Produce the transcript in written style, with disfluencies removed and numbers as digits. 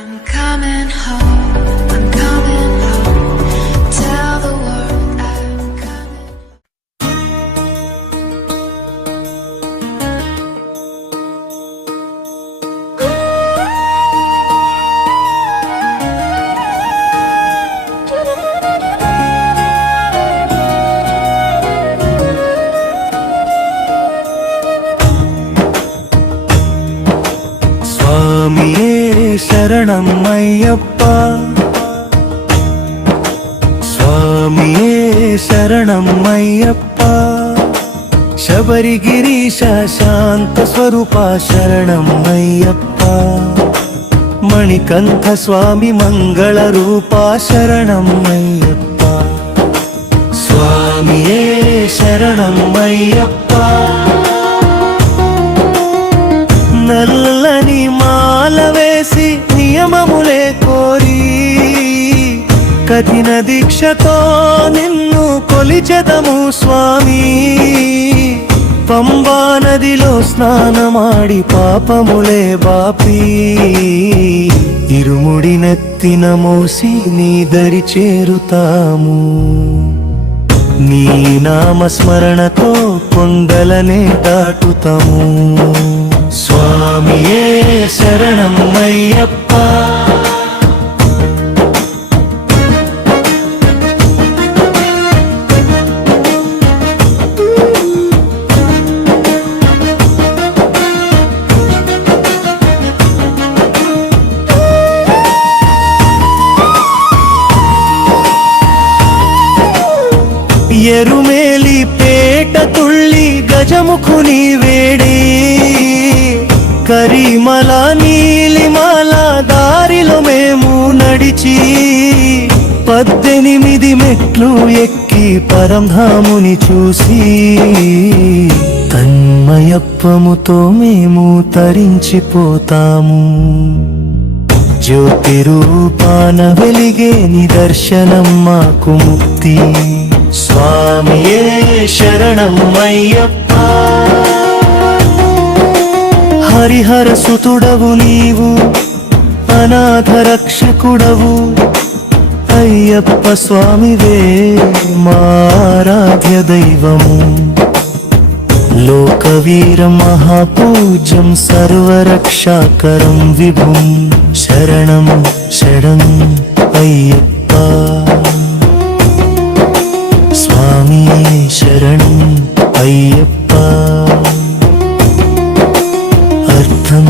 I'm coming home, I'm coming home. Tell the world I'm coming. స్వామియే శరణం అయ్యప్ప, స్వామియే శరణం అయ్యప్ప, శబరిగిరీశ శాంత స్వరూప శరణం అయ్యప్ప, మణికంఠ స్వామి మంగళ రూప శరణం అయ్యప్ప, స్వామియే శరణం అయ్యప్ప. నల్లని మాల వేసి నియమములే కోరి కఠిన దీక్షతో నిన్ను కొలిచెదము స్వామి, పంబా నదిలో స్నానమాడి పాపములే బాపి ఇరుముడి నెత్తిన మోసి నీ దరి చేరుతాము. నీ నామస్మరణతో కొండలనే దాటుతాము. స్వామియే శరణం అయ్యప్ప, ఎరుమేలి పేట తుళ్ళి గజముఖుని వేడి కరిమల నీలిమల దారిలో మేము నడిచి 18 మెట్లు ఎక్కి పరంధాముని చూసి తన్మయత్వముతో మేము తరించిపోతాము. జ్యోతి రూపాన వెలిగే నిదర్శనం మాకు ముక్తి. స్వామియే శరణం అయ్యప్ప, హరిహర సుతుడవు నీవు, అనాథ రక్షకుడవు అయ్యప్ప స్వామివే మారాధ్య దైవము. లోకవీర మహాపూజ్యం సర్వరక్షాకరం విభుం శరణం శరణం అయ్యప్ప, స్వామి శరణం అయ్యప్ప. అర్థం